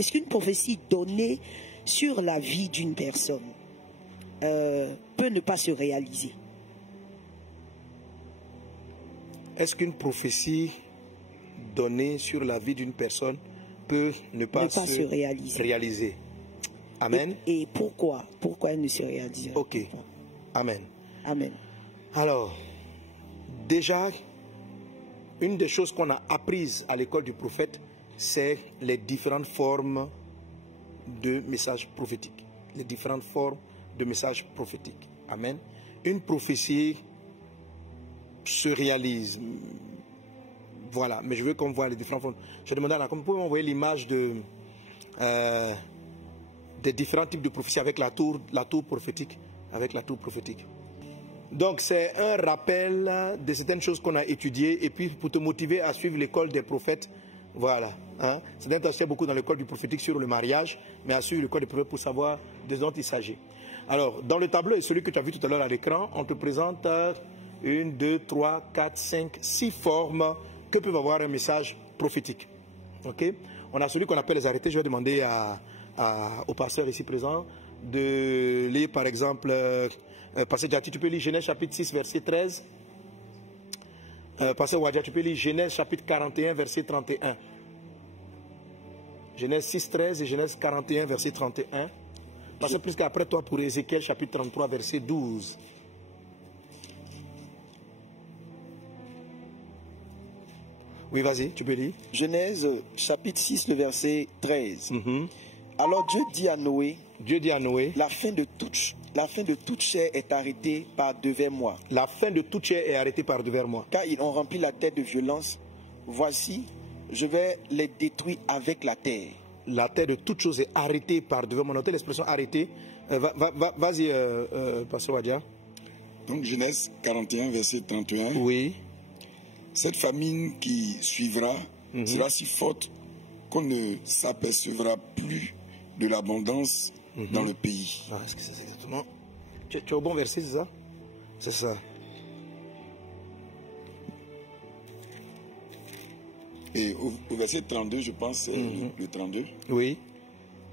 est-ce qu'une prophétie donnée sur la vie d'une personne peut ne pas se réaliser? Est-ce qu'une prophétie donnée sur la vie d'une personne peut ne pas se réaliser? Amen. Et pourquoi? Pourquoi elle ne se réalise pas? Ok. Amen. Amen. Alors, déjà, une des choses qu'on a apprises à l'école du prophète, c'est les différentes formes de messages prophétiques. Les différentes formes de messages prophétiques. Amen. Une prophétie se réalise. Voilà, mais je veux qu'on voit les différentes formes. Je demandais à la comme vous pouvez m'envoyer l'image des différents types de prophéties avec la tour prophétique. Avec la tour prophétique. Donc c'est un rappel de certaines choses qu'on a étudiées et puis pour te motiver à suivre l'école des prophètes. Voilà. Hein? C'est intéressant beaucoup dans l'école du prophétique sur le mariage, mais à suivre l'école des prophètes pour savoir de ce dont il s'agit. Alors, dans le tableau et celui que tu as vu tout à l'heure à l'écran, on te présente 1, 2, 3, 4, 5, 6 formes que peut avoir un message prophétique. Okay? On a celui qu'on appelle les arrêtés. Je vais demander au pasteur ici présent de lire par exemple, pasteur Djati, tu peux lire Genèse chapitre 6 verset 13. Pasteur Wadja, tu peux lire Genèse chapitre 41 verset 31. Genèse 6, 13 et Genèse 41 verset 31. Passez plus qu'après toi pour Ézéchiel chapitre 33 verset 12. Oui, vas-y, tu peux lire. Genèse chapitre 6, le verset 13. Alors Dieu dit à Noé, la fin de toute chair est arrêtée par devers moi. La fin de toute chair est arrêtée par devers moi. Car ils ont rempli la terre de violence. Voici, je vais les détruire avec la terre. La terre de toute chose est arrêtée par devers moi. Notez l'expression arrêtée. Vas-y, Pasteur Wadia. Donc Genèse 41, verset 31. Oui. Cette famine qui suivra sera si forte qu'on ne s'apercevra plus de l'abondance dans le pays. Ah, est-ce que c'est exactement... Tu es au bon verset, c'est ça? C'est ça. Et au verset 32, je pense, c'est le 32. Oui.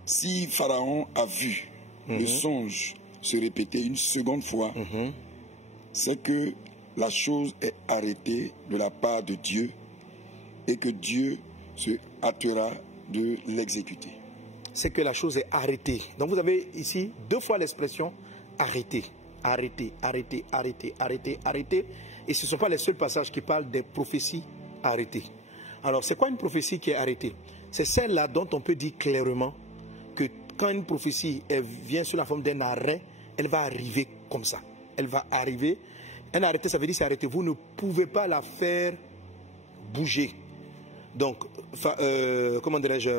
Si Pharaon a vu le songe se répéter une seconde fois, c'est que la chose est arrêtée de la part de Dieu et que Dieu se hâtera de l'exécuter. C'est que la chose est arrêtée. Donc vous avez ici 2 fois l'expression arrêter, arrêter, arrêter, arrêter, arrêter, arrêter. Et ce ne sont pas les seuls passages qui parlent des prophéties arrêtées. Alors c'est quoi une prophétie qui est arrêtée? C'est celle-là dont on peut dire clairement que quand une prophétie vient sous la forme d'un arrêt, elle va arriver comme ça. Elle va arriver. Un arrêté, ça veut dire c'est arrêté. Vous ne pouvez pas la faire bouger. Donc, comment dirais-je,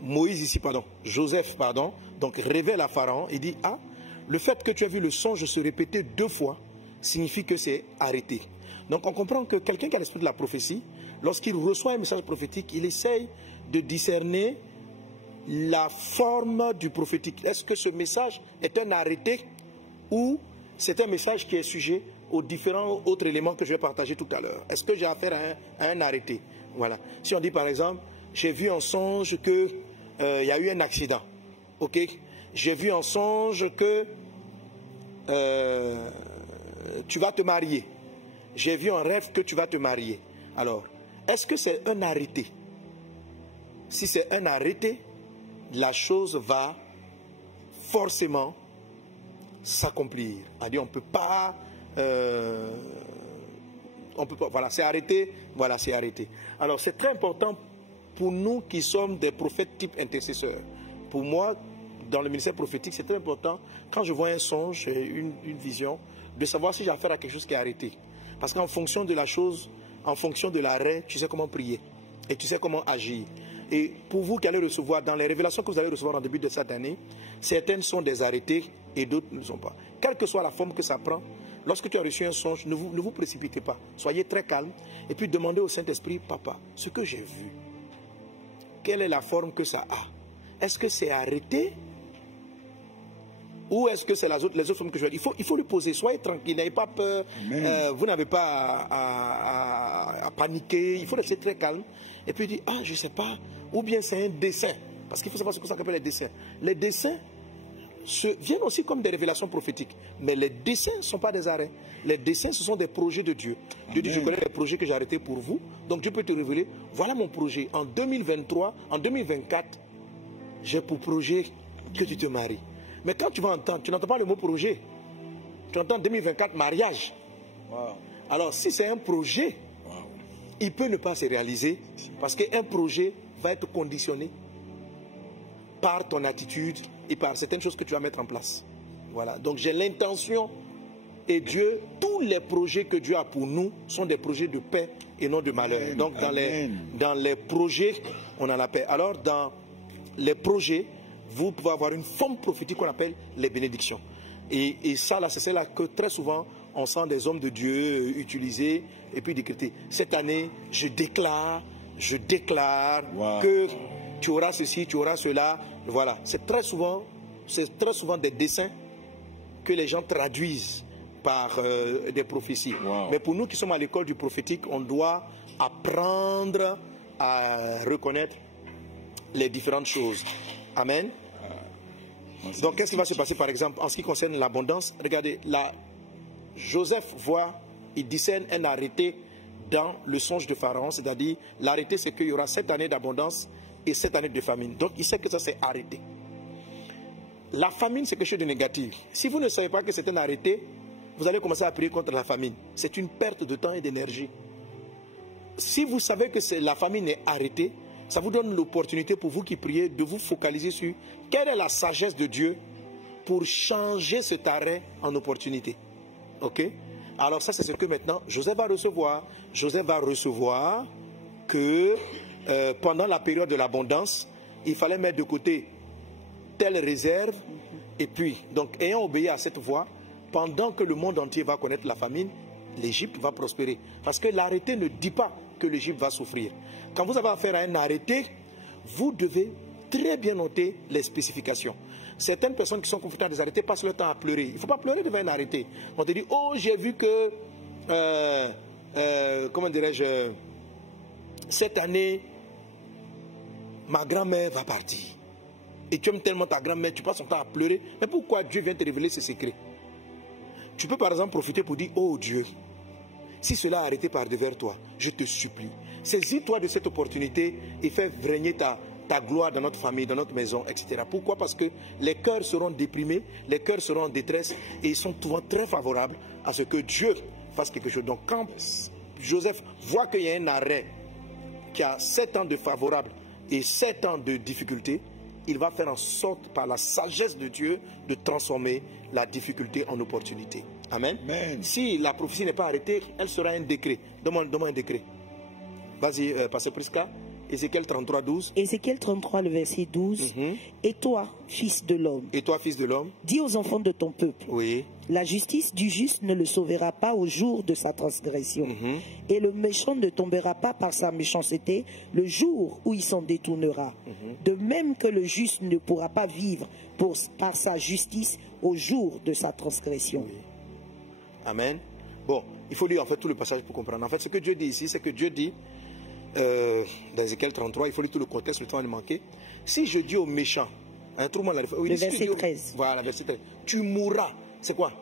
Moïse ici, pardon, Joseph, pardon, donc révèle à Pharaon et dit, ah, le fait que tu as vu le songe se répéter 2 fois signifie que c'est arrêté. Donc on comprend que quelqu'un qui a l'esprit de la prophétie, lorsqu'il reçoit un message prophétique, il essaye de discerner la forme du prophétique. Est-ce que ce message est un arrêté ou c'est un message qui est sujet aux différents autres éléments que je vais partager tout à l'heure? Est-ce que j'ai affaire à un arrêté? Voilà. Si on dit par exemple, j'ai vu en songe que y a eu un accident. Ok? J'ai vu en songe que tu vas te marier. J'ai vu en rêve que tu vas te marier. Alors, est-ce que c'est un arrêté? Si c'est un arrêté, la chose va forcément s'accomplir. On peut pas, voilà, c'est arrêté, voilà, c'est arrêté. Alors, c'est très important pour nous qui sommes des prophètes type intercesseurs. Pour moi, dans le ministère prophétique, c'est très important, quand je vois un songe, une vision, de savoir si j'ai affaire à quelque chose qui est arrêté. Parce qu'en fonction de la chose, en fonction de l'arrêt, tu sais comment prier et tu sais comment agir. Et pour vous qui allez recevoir, dans les révélations que vous allez recevoir en début de cette année, certaines sont des arrêtés et d'autres ne le sont pas. Quelle que soit la forme que ça prend, lorsque tu as reçu un songe, ne vous précipitez pas. Soyez très calme et puis demandez au Saint-Esprit, Papa, ce que j'ai vu, quelle est la forme que ça a? Est-ce que c'est arrêté Ou est-ce que c'est les autres femmes que je vais dire? Il faut lui poser, soyez tranquille, n'ayez pas peur, vous n'avez pas à paniquer, il faut rester très calme. Et puis il dit, ah je ne sais pas, ou bien c'est un dessin. Parce qu'il faut savoir ce qu'on appelle les dessins. Les dessins viennent aussi comme des révélations prophétiques. Mais les dessins ne sont pas des arrêts. Les dessins, ce sont des projets de Dieu. Dieu dit, je connais les projets que j'ai arrêtés pour vous. Donc Dieu peut te révéler, voilà mon projet. En 2023, en 2024, j'ai pour projet que tu te maries. Mais quand tu vas entendre, tu n'entends pas le mot projet. Tu entends 2024, mariage. Wow. Alors si c'est un projet, il peut ne pas se réaliser. Parce qu'un projet va être conditionné par ton attitude et par certaines choses que tu vas mettre en place. Voilà. Donc j'ai l'intention, et Dieu, tous les projets que Dieu a pour nous sont des projets de paix et non de malheur. Donc dans les projets, on a la paix. Alors dans les projets, vous pouvez avoir une forme prophétique qu'on appelle les bénédictions. Et ça, là, c'est là que très souvent, on sent des hommes de Dieu utiliser et puis décréter. Cette année, je déclare que tu auras ceci, tu auras cela. Voilà. C'est très souvent des dessins que les gens traduisent par des prophéties. Mais pour nous qui sommes à l'école du prophétique, on doit apprendre à reconnaître les différentes choses. Amen. Donc, qu'est-ce qui va se passer, par exemple, en ce qui concerne l'abondance? Regardez, là, Joseph voit, il discerne un arrêté dans le songe de Pharaon, c'est-à-dire, l'arrêté, c'est qu'il y aura 7 années d'abondance et 7 années de famine. Donc, il sait que ça, c'est arrêté. La famine, c'est quelque chose de négatif. Si vous ne savez pas que c'est un arrêté, vous allez commencer à prier contre la famine. C'est une perte de temps et d'énergie. Si vous savez que la famine est arrêtée, ça vous donne l'opportunité pour vous qui priez de vous focaliser sur quelle est la sagesse de Dieu pour changer cet arrêt en opportunité. Ok? Alors ça, c'est ce que maintenant Joseph va recevoir. Joseph va recevoir que pendant la période de l'abondance, il fallait mettre de côté telle réserve. Et puis, donc ayant obéi à cette voie, pendant que le monde entier va connaître la famine, l'Égypte va prospérer. Parce que l'arrêté ne dit pas que l'Égypte va souffrir. Quand vous avez affaire à un arrêté, vous devez très bien noter les spécifications. Certaines personnes qui sont confrontées à des arrêtés passent leur temps à pleurer. Il ne faut pas pleurer devant un arrêté. On te dit, oh, j'ai vu que, comment dirais-je, cette année, ma grand-mère va partir. Et tu aimes tellement ta grand-mère, tu passes ton temps à pleurer. Mais pourquoi Dieu vient te révéler ce secret? Tu peux par exemple profiter pour dire, oh Dieu, si cela a arrêté par devers toi, je te supplie, saisis-toi de cette opportunité et fais régner ta gloire dans notre famille, dans notre maison, etc. Pourquoi? Parce que les cœurs seront déprimés, les cœurs seront en détresse et ils sont souvent très favorables à ce que Dieu fasse quelque chose. Donc quand Joseph voit qu'il y a un arrêt qui a 7 ans de favorable et 7 ans de difficulté, il va faire en sorte, par la sagesse de Dieu, de transformer la difficulté en opportunité. Amen. Amen. Si la prophétie n'est pas arrêtée, elle sera un décret. Donne-moi un décret. Vas-y, Pasteur Prisca. Ézéchiel 33, 12. Ézéchiel 33, le verset 12. Et toi, fils de l'homme. Et toi, fils de l'homme. Dis aux enfants de ton peuple. Oui. La justice du juste ne le sauvera pas au jour de sa transgression. Et le méchant ne tombera pas par sa méchanceté le jour où il s'en détournera. De même que le juste ne pourra pas vivre par sa justice au jour de sa transgression. Oui. Amen. Bon, il faut lire en fait tout le passage pour comprendre. En fait, ce que Dieu dit ici, c'est que Dieu dit, dans Ézéchiel 33, il faut lire tout le contexte, le temps de manquer. Si je dis aux méchants, le verset 13. Voilà, verset 13. Tu mourras. C'est quoi?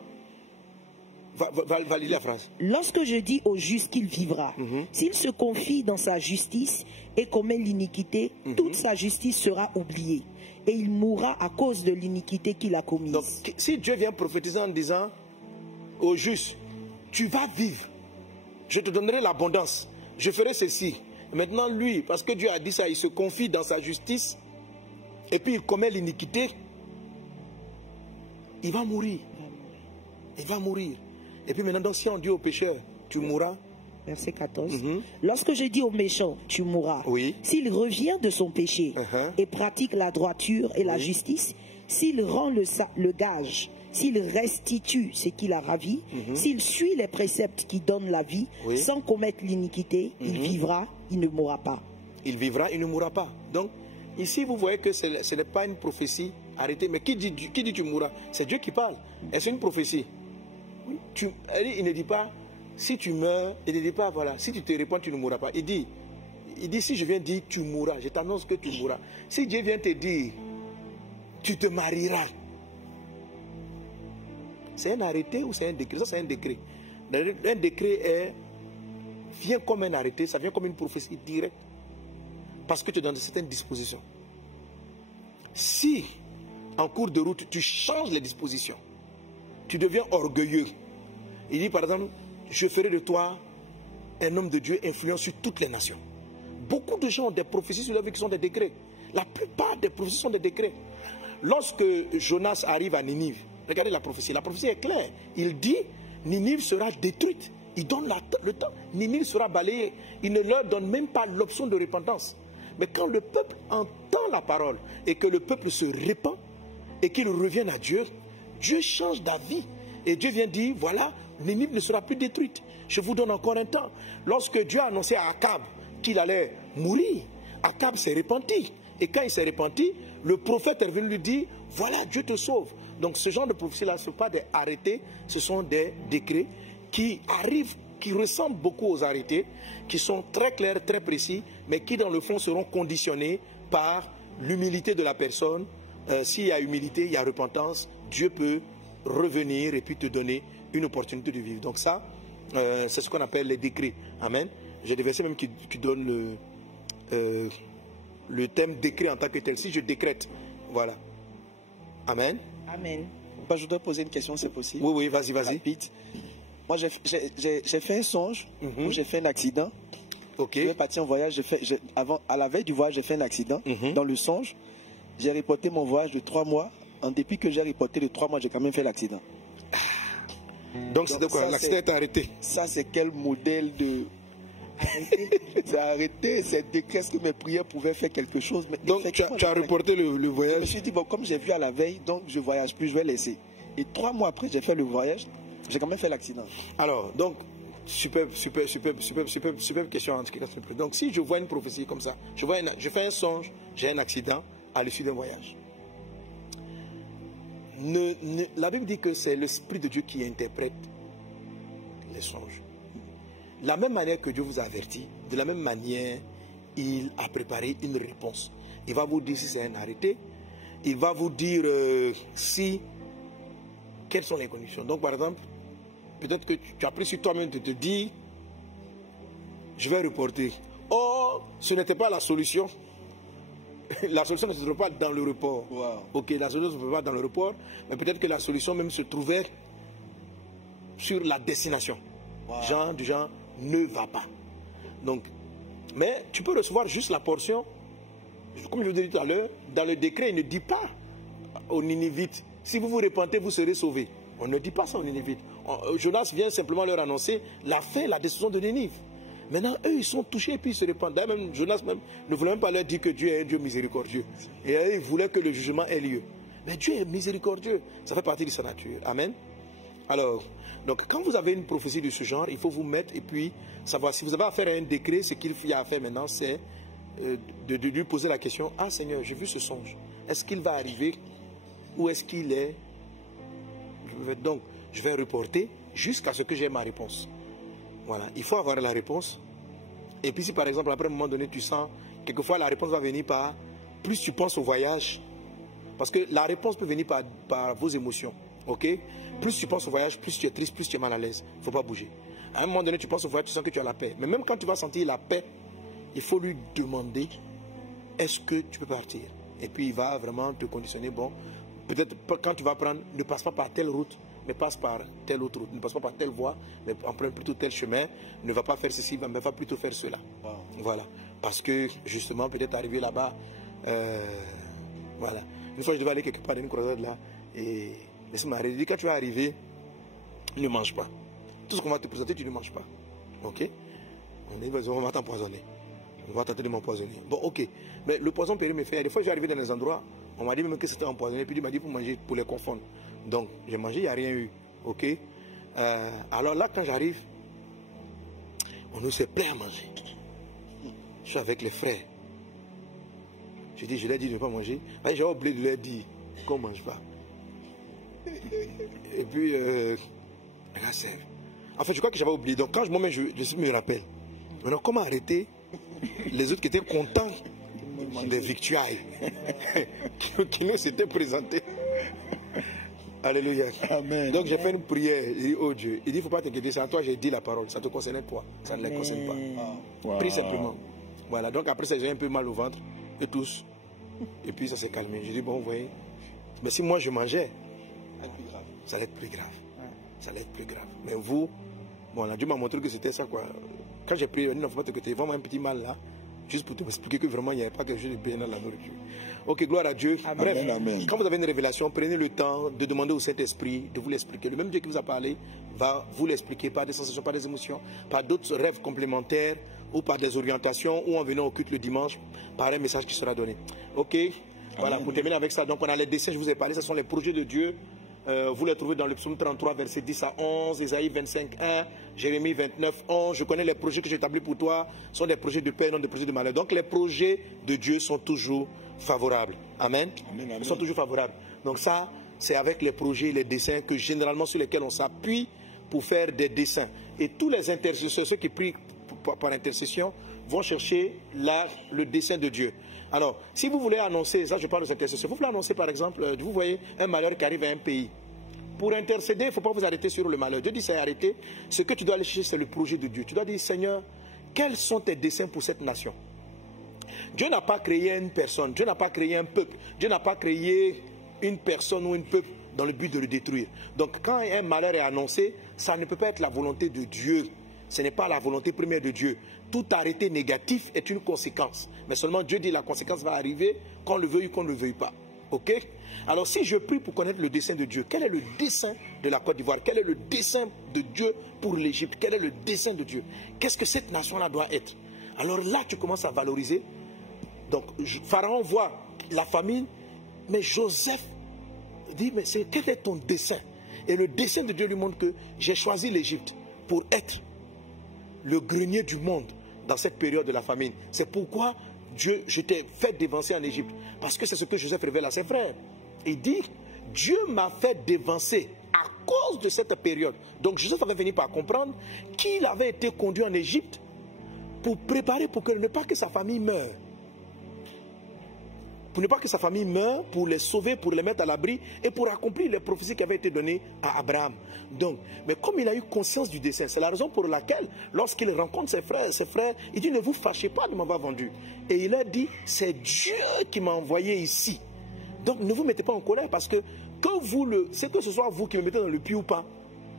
Va lire la phrase. Lorsque je dis au juste qu'il vivra, s'il se confie dans sa justice et commet l'iniquité, toute sa justice sera oubliée. Et il mourra à cause de l'iniquité qu'il a commise. Donc, si Dieu vient prophétiser en disant au juste, tu vas vivre, je te donnerai l'abondance, je ferai ceci. Maintenant, lui, parce que Dieu a dit ça, il se confie dans sa justice, et puis il commet l'iniquité, il va mourir. Il va mourir. Et puis maintenant, donc, si on dit au pécheur, tu mourras. Verset 14. Lorsque je dis au méchant, tu mourras, s'il revient de son péché et pratique la droiture et la justice, s'il rend le gage, s'il restitue ce qu'il a ravi, s'il suit les préceptes qui donnent la vie, sans commettre l'iniquité, il vivra, il ne mourra pas. Il vivra, il ne mourra pas. Donc, ici, vous voyez que ce n'est pas une prophétie arrêter. Mais qui dit tu mourras? C'est Dieu qui parle. Est-ce une prophétie? Oui. Il ne dit pas, si tu meurs, il ne dit pas, voilà, si tu te répands, tu ne mourras pas. Il dit, si je viens dire, tu mourras, je t'annonce que tu mourras. Si Dieu vient te dire, tu te marieras, c'est un arrêté ou c'est un décret? Ça, c'est un décret. Un décret vient comme un arrêté, ça vient comme une prophétie directe. Parce que tu es dans certaines dispositions. Si, en cours de route, tu changes les dispositions, tu deviens orgueilleux. Il dit par exemple, je ferai de toi un homme de Dieu influent sur toutes les nations. Beaucoup de gens ont des prophéties sur leur vie qui sont des décrets. La plupart des prophéties sont des décrets. Lorsque Jonas arrive à Ninive, regardez la prophétie est claire. Il dit, Ninive sera détruite. Il donne le temps. Ninive sera balayée. Il ne leur donne même pas l'option de repentance. Mais quand le peuple entend la parole et que le peuple se répand et qu'il revienne à Dieu, Dieu change d'avis. Et Dieu vient dire, voilà, Ninive ne sera plus détruite. Je vous donne encore un temps. Lorsque Dieu a annoncé à Akab qu'il allait mourir, Akab s'est repenti. Et quand il s'est repenti, le prophète est venu lui dire, voilà, Dieu te sauve. Donc ce genre de prophétie-là, ce ne sont pas des arrêtés, ce sont des décrets qui arrivent, qui ressemblent beaucoup aux arrêtés, qui sont très clairs, très précis, mais qui dans le fond seront conditionnés par l'humilité de la personne. S'il y a humilité, il y a repentance, Dieu peut revenir et puis te donner une opportunité de vivre. Donc ça, c'est ce qu'on appelle les décrets. Amen. J'ai des versets même qui donnent le thème décret en tant que tel. Si je décrète, voilà. Amen. Amen. Je voudrais poser une question, c'est possible? Oui, vas-y. Moi, j'ai fait un songe où j'ai fait un accident. Ok. Je suis parti en voyage. À la veille du voyage, j'ai fait un accident. Dans le songe, j'ai reporté mon voyage de 3 mois. En dépit que j'ai reporté de 3 mois, j'ai quand même fait l'accident. Donc c'était quoi? L'accident est arrêté. Ça, c'est quel modèle de... C'est arrêté, c'est décret que mes prières pouvaient faire quelque chose. Mais donc tu as reporté le voyage? Je me suis dit, bon, comme j'ai vu à la veille, donc je ne voyage plus, je vais laisser. Et 3 mois après, j'ai fait le voyage, j'ai quand même fait l'accident. Alors, donc, superbe question. Donc, si je vois une prophétie comme ça, je fais un songe, j'ai un accident à l'issue d'un voyage. La Bible dit que c'est l'Esprit de Dieu qui interprète les songes. La même manière que Dieu vous a averti, de la même manière, il a préparé une réponse. Il va vous dire si c'est un arrêté, il va vous dire quelles sont les conditions. Donc par exemple, peut-être que tu as pris sur toi-même de te dire, je vais reporter. Or, ce n'était pas la solution. La solution ne se trouve pas dans le report. Wow. Ok, la solution ne se trouve pas dans le report, mais peut-être que la solution même se trouvait sur la destination. Wow. Du genre, ne va pas. Donc, mais tu peux recevoir juste la portion, comme je vous ai dit tout à l'heure, dans le décret, il ne dit pas aux Ninivites, si vous vous repentez, vous serez sauvés. On ne dit pas ça aux Ninivites. Jonas vient simplement leur annoncer la fin, la destruction de Ninive. Maintenant, eux, ils sont touchés et puis ils se répandent. D'ailleurs, même Jonas ne voulait même pas leur dire que Dieu est un Dieu miséricordieux. Et eux, ils voulaient que le jugement ait lieu. Mais Dieu est miséricordieux. Ça fait partie de sa nature. Amen. Alors, donc, quand vous avez une prophétie de ce genre, il faut vous mettre et puis savoir. Si vous avez affaire à un décret, ce qu'il y a à faire maintenant, c'est de lui poser la question, ah Seigneur, j'ai vu ce songe. Est-ce qu'il va arriver ou est-ce qu'il est... Donc, je vais reporter jusqu'à ce que j'ai ma réponse. Voilà, il faut avoir la réponse. Et puis si par exemple, après un moment donné, tu sens, quelquefois la réponse va venir par, plus tu penses au voyage, parce que la réponse peut venir par vos émotions, ok? Plus tu penses au voyage, plus tu es triste, plus tu es mal à l'aise. Il ne faut pas bouger. À un moment donné, tu penses au voyage, tu sens que tu as la paix. Mais même quand tu vas sentir la paix, il faut lui demander, est-ce que tu peux partir? Et puis il va vraiment te conditionner, bon, peut-être quand tu vas prendre, ne passe pas par telle route, mais passe par telle autre route, ne passe pas par telle voie, mais emprunte plutôt tel chemin, ne va pas faire ceci, mais va plutôt faire cela. Wow. Voilà. Parce que, justement, peut-être arrivé là-bas, voilà. Une fois, je devais aller quelque part dans une croisade là, et laisse-moi arrêter. Quand tu vas arriver, ne mange pas. Tout ce qu'on va te présenter, tu ne manges pas. Ok? On va t'empoisonner. On va tenter de m'empoisonner. Bon, ok. Mais le poison peut me faire. Des fois, je suis arrivé dans des endroits, on m'a dit même que c'était empoisonné, puis il m'a dit pour manger, pour les confondre. Donc, j'ai mangé, il n'y a rien eu. Ok? Alors là, quand j'arrive, on nous s'est plein à manger. Je suis avec les frères. Je dis, je leur ai dit de ne pas manger. J'ai oublié de leur dire. qu'on ne mange pas. Et puis, en fait, je crois que j'avais oublié. Donc, quand je me rappelle. Maintenant, comment arrêter les autres qui étaient contents des victuailles qui nous s'étaient présentées? Alléluia. Amen. Donc j'ai fait une prière. J'ai dit, oh Dieu, il dit, il ne faut pas t'inquiéter, c'est à toi, j'ai dit la parole. Ça te concernait toi, ça ne les concerne pas. Wow. Prie simplement. Voilà, donc après ça, j'ai un peu mal au ventre, et tous. Et puis ça s'est calmé. J'ai dit, bon, vous voyez, mais si moi je mangeais, ça allait être plus grave. Ça allait être plus grave. Mais vous, bon, Dieu m'a montré que c'était ça, quoi. Quand j'ai prié, il ne faut pas t'inquiéter, vraiment un petit mal là. Juste pour te expliquer que vraiment il n'y avait pas quelque chose de bien dans la nourriture. Ok, gloire à Dieu. Amen. Bref, amen. Quand vous avez une révélation, prenez le temps de demander au Saint-Esprit de vous l'expliquer. Le même Dieu qui vous a parlé va vous l'expliquer par des sensations, par des émotions, par d'autres rêves complémentaires ou par des orientations ou en venant au culte le dimanche, par un message qui sera donné. Ok, voilà, pour terminer avec ça, donc on a les dessins, je vous ai parlé, ce sont les projets de Dieu. Vous les trouvez dans le psaume 33, verset 10 à 11, Isaïe 25, 1, Jérémie 29, 11. Je connais les projets que j'établis pour toi, ce sont des projets de paix, non des projets de malheur. Donc les projets de Dieu sont toujours favorables. Amen. Amen, amen. Ils sont toujours favorables. Donc ça, c'est avec les projets, les dessins que généralement sur lesquels on s'appuie pour faire des dessins. Et tous les intercesseurs, ceux qui prient par intercession, vont chercher là le dessein de Dieu. Alors, si vous voulez annoncer, ça je parle des intercesseurs, vous voulez annoncer par exemple, vous voyez un malheur qui arrive à un pays. Pour intercéder, il ne faut pas vous arrêter sur le malheur. Dieu dit c'est arrêter. Ce que tu dois aller chercher, c'est le projet de Dieu. Tu dois dire, Seigneur, quels sont tes desseins pour cette nation? Dieu n'a pas créé une personne, Dieu n'a pas créé un peuple, Dieu n'a pas créé une personne ou un peuple dans le but de le détruire. Donc quand un malheur est annoncé, ça ne peut pas être la volonté de Dieu. Ce n'est pas la volonté première de Dieu. Tout arrêté négatif est une conséquence. Mais seulement Dieu dit que la conséquence va arriver qu'on le veuille ou qu'on ne le veuille pas. Ok? Alors si je prie pour connaître le dessein de Dieu, quel est le dessein de la Côte d'Ivoire? Quel est le dessein de Dieu pour l'Égypte? Quel est le dessein de Dieu? Qu'est-ce que cette nation-là doit être? Alors là, tu commences à valoriser. Donc, Pharaon voit la famine, mais Joseph dit, mais quel est ton dessein? Et le dessein de Dieu lui montre que j'ai choisi l'Égypte pour être le grenier du monde dans cette période de la famine. C'est pourquoi Dieu, je t'ai fait dévancer en Égypte. Parce que c'est ce que Joseph révèle à ses frères. Il dit, Dieu m'a fait dévancer à cause de cette période. Donc Joseph avait fini par comprendre qu'il avait été conduit en Égypte pour préparer, pour que ne pas que sa famille meure. Pour ne pas que sa famille meure, pour les sauver, pour les mettre à l'abri et pour accomplir les prophéties qui avaient été données à Abraham. Donc, mais comme il a eu conscience du dessein, c'est la raison pour laquelle, lorsqu'il rencontre ses frères, il dit, ne vous fâchez pas de m'avoir vendu. Et il leur dit, c'est Dieu qui m'a envoyé ici. Donc, ne vous mettez pas en colère parce que que ce soit vous qui me mettez dans le puits ou pas,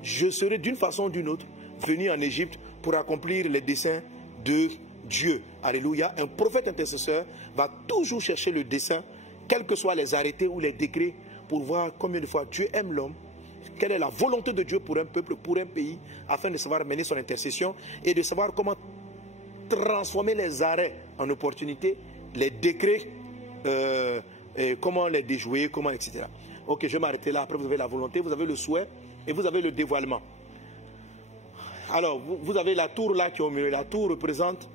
je serai d'une façon ou d'une autre venu en Égypte pour accomplir les desseins de Dieu. Alléluia. Un prophète intercesseur va toujours chercher le dessein, quels que soient les arrêtés ou les décrets, pour voir combien de fois Dieu aime l'homme, quelle est la volonté de Dieu pour un peuple, pour un pays, afin de savoir mener son intercession et de savoir comment transformer les arrêts en opportunités, les décrets, comment les déjouer, comment, etc. Ok, je vais m'arrêter là. Après, vous avez la volonté, vous avez le souhait et vous avez le dévoilement. Alors, vous avez la tour là qui est au milieu. La tour représente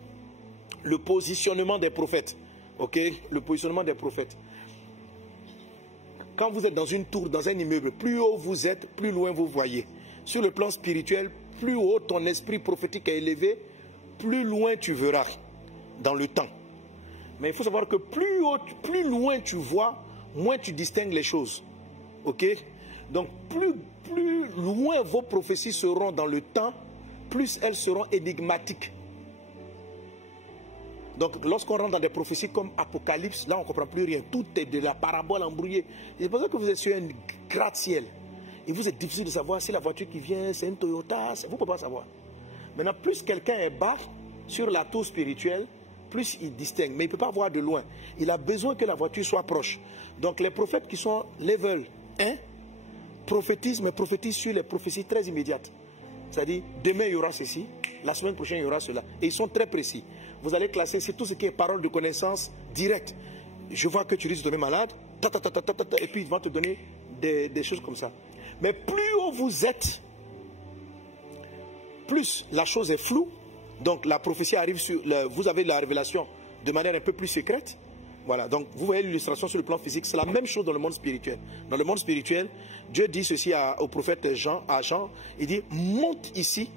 le positionnement des prophètes. Ok? Le positionnement des prophètes. Quand vous êtes dans une tour, dans un immeuble, plus haut vous êtes, plus loin vous voyez. Sur le plan spirituel, plus haut ton esprit prophétique est élevé, plus loin tu verras dans le temps. Mais il faut savoir que plus loin tu vois, moins tu distingues les choses. Ok? Donc plus loin vos prophéties seront dans le temps, plus elles seront énigmatiques. Donc lorsqu'on rentre dans des prophéties comme Apocalypse, là on ne comprend plus rien. Tout est de la parabole embrouillée. C'est pour ça que vous êtes sur un gratte-ciel. Et vous êtes difficile de savoir si la voiture qui vient, c'est une Toyota. Vous ne pouvez pas savoir. Maintenant, plus quelqu'un est bas sur la tour spirituelle, plus il distingue. Mais il ne peut pas voir de loin. Il a besoin que la voiture soit proche. Donc les prophètes qui sont level 1, prophétisent, mais prophétisent sur les prophéties très immédiates. C'est-à-dire, demain il y aura ceci, la semaine prochaine il y aura cela. Et ils sont très précis. Vous allez classer, c'est tout ce qui est parole de connaissance directe. Je vois que tu risques de tomber malade, et puis ils vont te donner des choses comme ça. Mais plus haut vous êtes, plus la chose est floue. Donc la prophétie arrive sur, vous avez la révélation de manière un peu plus secrète. Voilà, donc vous voyez l'illustration sur le plan physique, c'est la même chose dans le monde spirituel. Dans le monde spirituel, Dieu dit ceci au prophète Jean, il dit monte ici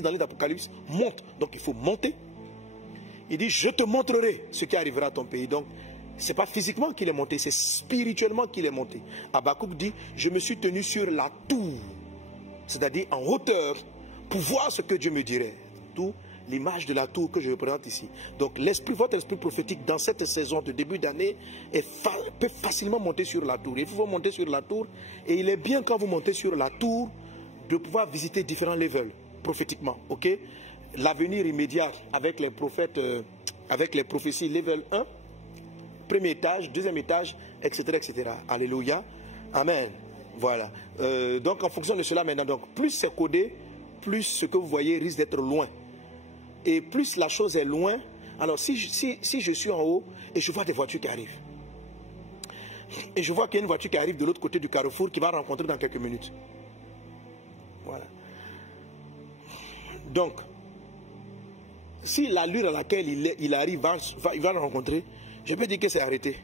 dans l'île d'Apocalypse, monte. Donc il faut monter. Il dit je te montrerai ce qui arrivera à ton pays. Donc ce n'est pas physiquement qu'il est monté, c'est spirituellement qu'il est monté. Habakkuk dit je me suis tenu sur la tour, c'est-à-dire en hauteur, pour voir ce que Dieu me dirait. Tout l'image de la tour que je représente ici. Donc votre esprit prophétique dans cette saison de début d'année peut facilement monter sur la tour. Il faut monter sur la tour et il est bien quand vous montez sur la tour de pouvoir visiter différents levels prophétiquement. Ok? L'avenir immédiat avec les prophètes, avec les prophéties level 1, premier étage, deuxième étage, etc. etc. Alléluia. Amen. Voilà. Donc en fonction de cela maintenant, donc, plus c'est codé, plus ce que vous voyez risque d'être loin. Et plus la chose est loin, alors si je suis en haut et je vois des voitures qui arrivent, et je vois qu'il y a une voiture qui arrive de l'autre côté du carrefour qui va rencontrer dans quelques minutes. Voilà. Donc, si l'allure à laquelle il arrive, il va le rencontrer, je peux dire que c'est arrêté,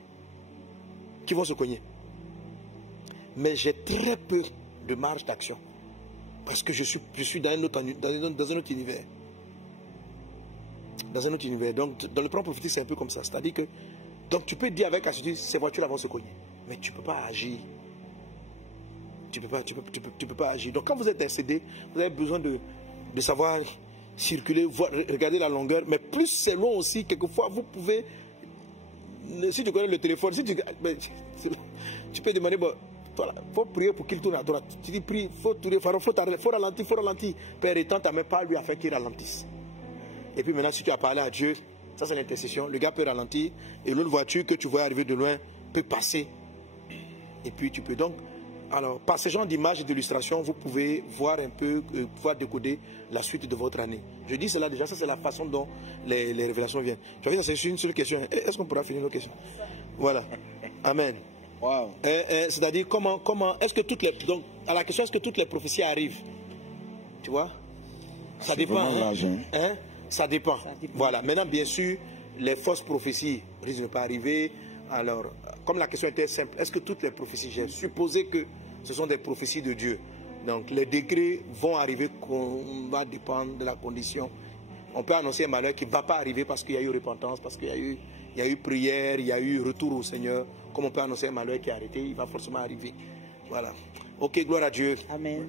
qu'ils vont se cogner. Mais j'ai très peu de marge d'action, parce que je suis dans un autre univers. Dans un autre univers. Donc, dans le plan prophétique, c'est un peu comme ça. C'est-à-dire que, donc, tu peux dire avec assurance, ces voitures-là vont se cogner. Mais tu ne peux pas agir. Tu peux pas agir. Donc, quand vous êtes décédé, vous avez besoin de savoir circuler, regarder la longueur. Mais plus c'est long aussi, quelquefois, vous pouvez, si tu connais le téléphone, tu peux demander, bon, il faut prier pour qu'il tourne à droite. Tu dis, prie, il faut tourner, il faut ralentir. Père étant, tu n'as même pas lui à faire qu'il ralentisse. Et puis maintenant, si tu as parlé à Dieu, ça c'est l'intercession, le gars peut ralentir et l'autre voiture que tu vois arriver de loin peut passer. Et puis tu peux donc, alors par ce genre d'image et d'illustration, vous pouvez voir un peu, pouvoir décoder la suite de votre année. Je dis cela déjà, ça c'est la façon dont les révélations viennent. Tu as vu, c'est une seule question. Est-ce qu'on pourra finir nos questions? Voilà. Amen. Wow. C'est-à-dire comment est-ce que donc à la question est-ce que toutes les prophéties arrivent? Tu vois? Ça dépend. Ça dépend. Voilà. Maintenant, bien sûr, les fausses prophéties risquent de ne pas arriver. Alors, comme la question était simple, est-ce que toutes les prophéties, j'ai supposé que ce sont des prophéties de Dieu. Donc, les décrets vont arriver, qu'on va dépendre de la condition. On peut annoncer un malheur qui ne va pas arriver parce qu'il y a eu repentance, parce qu'il y a eu prière, il y a eu retour au Seigneur. Comme on peut annoncer un malheur qui est arrêté, il va forcément arriver. Voilà. Ok, gloire à Dieu. Amen.